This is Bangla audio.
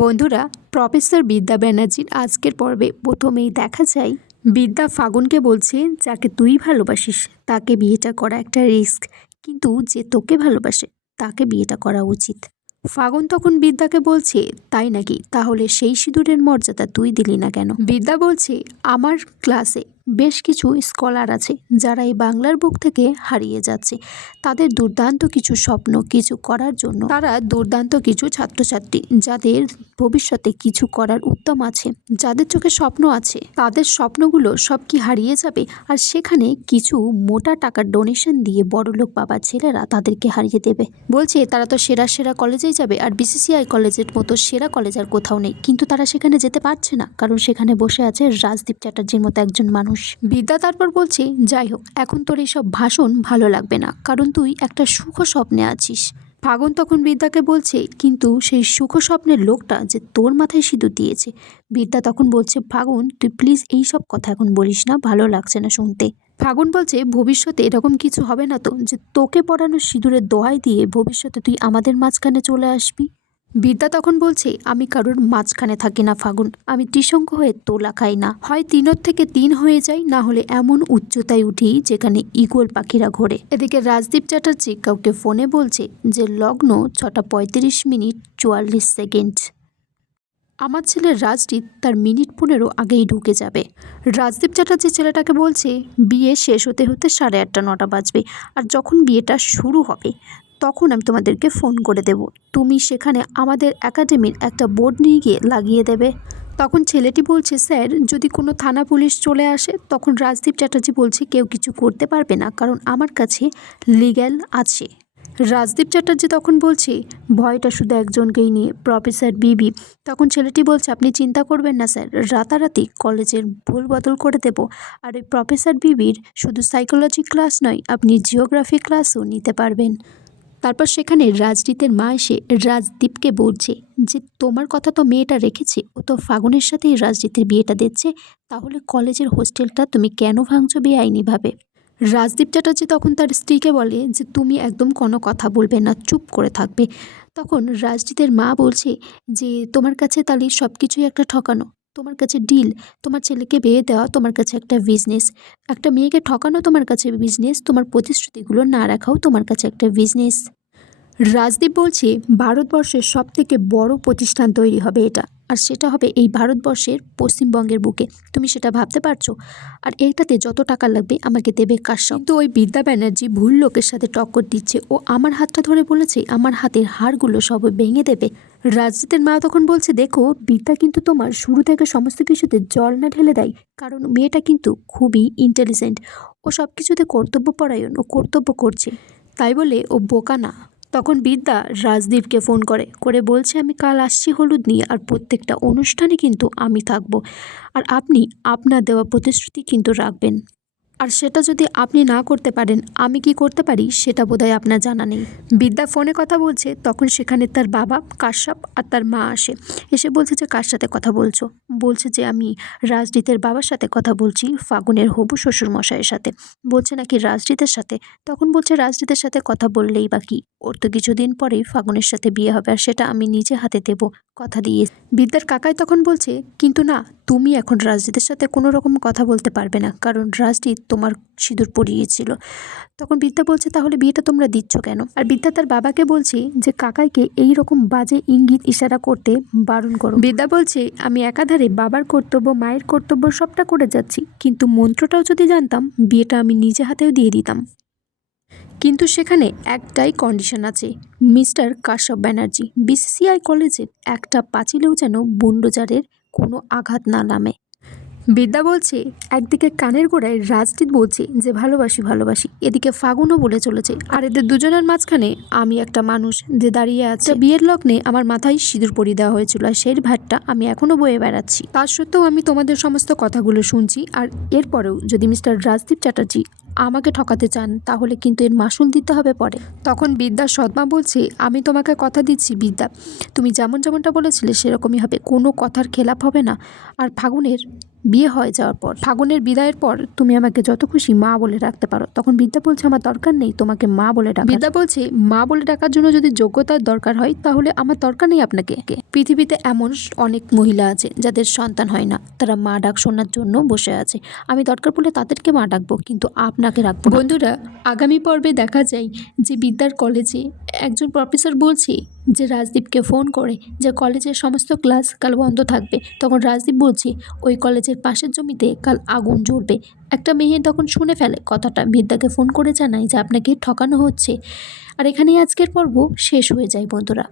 বন্ধুরা, প্রফেসর বিদ্যা ব্যানার্জির আজকের পর্বে প্রথমেই দেখা যায় বিদ্যা ফাগুনকে বলছে যাকে তুই ভালোবাসিস তাকে বিয়েটা করা একটা রিস্ক, কিন্তু যে তোকে ভালোবাসে তাকে বিয়েটা করা উচিত। ফাগুন তখন বিদ্যাকে বলছে, তাই নাকি? তাহলে সেই সিঁদুরের মর্যাদা তুই দিলি না কেন? বিদ্যা বলছে, আমার ক্লাসে বেশ কিছু স্কলার আছে যারা এই বাংলার বুক থেকে হারিয়ে যাচ্ছে। তাদের দুর্দান্ত কিছু স্বপ্ন, কিছু করার জন্য তারা দুর্দান্ত কিছু ছাত্রছাত্রী যাদের ভবিষ্যতে কিছু করার উদ্যম আছে, যাদের চোখে স্বপ্ন আছে, তাদের স্বপ্নগুলো সব কি হারিয়ে যাবে? আর সেখানে কিছু মোটা টাকার ডোনেশন দিয়ে বড়লোক বাবার ছেলেরা তাদেরকে হারিয়ে দেবে। বলছে তারা তো সেরা সেরা কলেজেই যাবে, আর বিসিসিআই কলেজের মতো সেরা কলেজ আর কোথাও নেই, কিন্তু তারা সেখানে যেতে পারছে না কারণ সেখানে বসে আছে রাজদীপ চ্যাটার্জির মতো একজন মানুষ। বিদ্যা তারপর বলছে, যাই হোক, এখন তোর এইসব ভাষণ ভালো লাগবে না, কারণ তুই একটা সুখ স্বপ্নে আছিস। ফাগুন তখন বিদ্যাকে বলছে, কিন্তু সেই সুখ স্বপ্নের লোকটা যে তোর মাথায় সিঁদুর দিয়েছে। বিদ্যা তখন বলছে, ফাগুন তুই প্লিজ এইসব কথা এখন বলিস না, ভালো লাগছে না শুনতে। ফাগুন বলছে, ভবিষ্যতে এরকম কিছু হবে না তো যে তোকে পরানো সিঁদুরের দোহাই দিয়ে ভবিষ্যতে তুই আমাদের মাঝখানে চলে আসবি? বিদ্যা তখন বলছে, আমি কারোর মাঝখানে থাকি না ফাগুন, আমি ত্রিশঙ্ক হয়ে তোলা খাই না, হয় 3 থেকে 3 হয়ে যাই, না হলে এমন উচ্চতায় উঠি যেখানে ঈগল পাখিরা ঘোরে। এদিকে রাজদীপ চ্যাটার্জি কাউকে ফোনে বলছে যে লগ্ন 6:35:44। আমার ছেলে রাজদীপ তার মিনিট 15 আগেই ঢুকে যাবে। রাজদীপ চ্যাটার্জি ছেলেটাকে বলছে, বিয়ে শেষ হতে হতে 8:30-9টা বাজবে, আর যখন বিয়েটা শুরু হবে তখন আমি তোমাদেরকে ফোন করে দেব, তুমি সেখানে আমাদের একাডেমির একটা বোর্ড নিয়ে গিয়ে লাগিয়ে দেবে। তখন ছেলেটি বলছে, স্যার যদি কোনো থানা পুলিশ চলে আসে? তখন রাজদীপ চ্যাটার্জি বলছে, কেউ কিছু করতে পারবে না, কারণ আমার কাছে লিগ্যাল আছে। রাজদীপ চ্যাটার্জি তখন বলছে, ভয়টা শুধু একজনকেই নিয়ে, প্রফেসর বিবি। তখন ছেলেটি বলছে, আপনি চিন্তা করবেন না স্যার, রাতারাতি কলেজের ভুল বদল করে দেব। আর এই প্রফেসর বিবির শুধু সাইকোলজি ক্লাস নয়, আপনি জিওগ্রাফি ক্লাসও নিতে পারবেন। তারপর সেখানে রাজদীপের মা এসে রাজদীপকে বলছে যে তোমার কথা তো মেয়েটা রেখেছে, ও তো ফাগুনের সাথেই রাজদীপের বিয়েটা দিচ্ছে, তাহলে কলেজের হোস্টেলটা তুমি কেন ভাঙছো বেআইনিভাবে? রাজদীপ চ্যাটার্জি তখন তার স্ত্রীকে বলে যে তুমি একদম কোনো কথা বলবে না, চুপ করে থাকবে। তখন রাজদীপের মা বলছে যে তোমার কাছে তাহলে সব কিছুই একটা ঠকানো, তোমার কাছে ডিল, তোমার ছেলেকে বিয়ে দেওয়া তোমার কাছে একটা বিজনেস, একটা মেয়েকে ঠকানো তোমার কাছে বিজনেস, তোমার প্রতিশ্রুতিগুলো না রাখাও তোমার কাছে একটা বিজনেস। রাজদীপ বলছে, ভারতবর্ষের সবথেকে বড় প্রতিষ্ঠান তৈরি হবে এটা, আর সেটা হবে এই ভারতবর্ষের পশ্চিমবঙ্গের বুকে। তুমি সেটা ভাবতে পারছো? আর এইটাতে যত টাকা লাগবে আমাকে দেবে কাশ্যপ। কিন্তু ওই বিদ্যা ব্যানার্জি ভুল লোকের সাথে টক্কর দিচ্ছে, ও আমার হাতটা ধরে বলেছে আমার হাতের হাড়গুলো সব ভেঙে দেবে। রাজদীপের মা তখন বলছে, দেখো বিদ্যা কিন্তু তোমার শুরু থেকে সমস্ত কিছুতে জল না ঢেলে দেয়, কারণ মেয়েটা কিন্তু খুবই ইন্টেলিজেন্ট, ও সব কিছুতে কর্তব্যপরায়ণ, ও কর্তব্য করছে, তাই বলে ও বোকা না। তখন বিদ্যা রাজদীপকে ফোন করে বলছে, আমি কাল আসছি হলুদ নিয়ে, আর প্রত্যেকটা অনুষ্ঠানে কিন্তু আমি থাকবো, আর আপনি আপনার দেওয়া প্রতিশ্রুতি কিন্তু রাখবেন। আর সেটা যদি আপনি না করতে পারেন, আমি কি করতে পারি সেটা বোধহয় আপনার জানা নেই। বিদ্যা ফোনে কথা বলছে, তখন সেখানে তার বাবা কাশ্যপ আর তার মা এসে বলছে যে কার সাথে কথা বলছো? বলছে যে আমি রাজদীপের বাবার সাথে কথা বলছি, ফাগুনের হবু শ্বশুর মশাইয়ের সাথে। বলছে নাকি রাজদীপের সাথে? তখন বলছে রাজদীপের সাথে কথা বললেই বা কি, ওর তো কিছুদিন পরেই ফাগুনের সাথে বিয়ে হবে, আর সেটা আমি নিজে হাতে দেব, কথা দিয়ে। বিদ্যার কাকাই তখন বলছে, কিন্তু না, তুমি এখন রাজদীপের সাথে কোনো রকম কথা বলতে পারবে না, কারণ রাজদীপ তোমার সিঁদুর পরিয়েছিল। তখন বিদ্যা বলছে, তাহলে বিয়েটা তোমরা দিচ্ছ কেন? আর বিদ্যা তার বাবাকে বলছে যে কাকাইকে এই রকম বাজে ইঙ্গিত ইশারা করতে বারণ করো। বিদ্যা বলছে, আমি একাধারে বাবার কর্তব্য, মায়ের কর্তব্য সবটা করে যাচ্ছি, কিন্তু মন্ত্রটাও যদি জানতাম বিয়েটা আমি নিজে হাতেও দিয়ে দিতাম। কিন্তু সেখানে একটাই কন্ডিশন আছে, মিস্টার কাশ্যপ ব্যানার্জি, বিসিসিআই কলেজের একটা পাঁচিলেও যেন বুলডোজারের কোনো আঘাত না নামে। বিদ্যা বলছে, একদিকে কানের গোড়ায় রাজদীপ বলছে যে ভালোবাসি ভালোবাসি, এদিকে ফাগুনও বলে চলেছে, আর এদের দুজনের মাঝখানে আমি একটা মানুষ যে দাঁড়িয়ে আছে। বিয়ের লগ্নে আমার মাথায় সিঁদুর পরিয়ে দেওয়া হয়েছিল, আর সেই ভাতটা আমি এখনো বয়ে বেড়াচ্ছি। তার সত্ত্বেও আমি তোমাদের সমস্ত কথাগুলো শুনছি, আর এরপরেও যদি মিস্টার রাজদীপ চ্যাটার্জি আমাকে ঠকাতে চান তাহলে কিন্তু এর মাসুল দিতে হবে পরে। তখন বিদ্যার সৎমা বলছে, আমি তোমাকে কথা দিচ্ছি বিদ্যা, তুমি যেমনটা বলেছিলে সেরকমই হবে, কোনো কথার খেলাপ হবে না। আর ফাগুনের বিয়ে হয়ে যাওয়ার পর। ফাগুনের বিদায়ের পর তুমি আমাকে যত খুশি মা বলে ডাকতে পারো। তখন বিদ্যা বলছে আমার দরকার নেই তোমাকে মা বলে ডাকার। বিদ্যা বলছে মা বলে ডাকার জন্য যদি যোগ্যতার দরকার হয় তাহলে আমার দরকার নেই আপনাকে। পৃথিবীতে এমন অনেক মহিলা আছে যাদের সন্তান হয় না, তারা মা ডাক শোনার জন্য বসে আছে। আমি দরকার পড়লে তাদেরকে মা ডাকবো, কিন্তু আপনাকে রাখবো না। বন্ধুরা, আগামী পর্বে দেখা যায় যে বিদ্যার কলেজে একজন প্রফেসর বলছে যে রাজদীপকে ফোন করে যে কলেজের সমস্ত ক্লাস কাল বন্ধ থাকবে। তখন রাজদীপ বলছে ওই কলেজের পাশের জমিতে কাল আগুন জ্বলবে। একটা মেয়ে তখন শুনে ফেলে কথাটা, বিদ্যাকে ফোন করে জানায় যে আপনাকে ঠকানো হচ্ছে। আর এখানেই আজকের পর্ব শেষ হয়ে যায় বন্ধুরা।